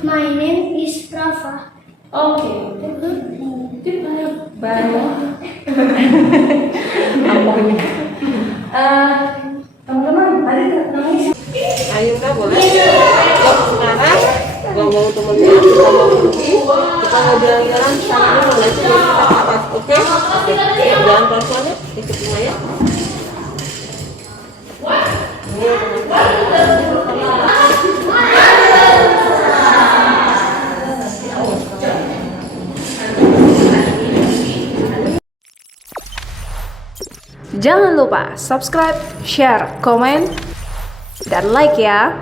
My name is Rafa. Oke. Baik. Teman-teman, tadi nangis. Ayo Kak, boleh? Yuk, sekarang gua mau temennya, kita mau pergi, kita mau jalan-jalan sana dulu, nanti kita ke atas, oke? Oke, jalan pelan-pelan ya, ikut Maya. Jangan lupa subscribe, share, komen, dan like ya.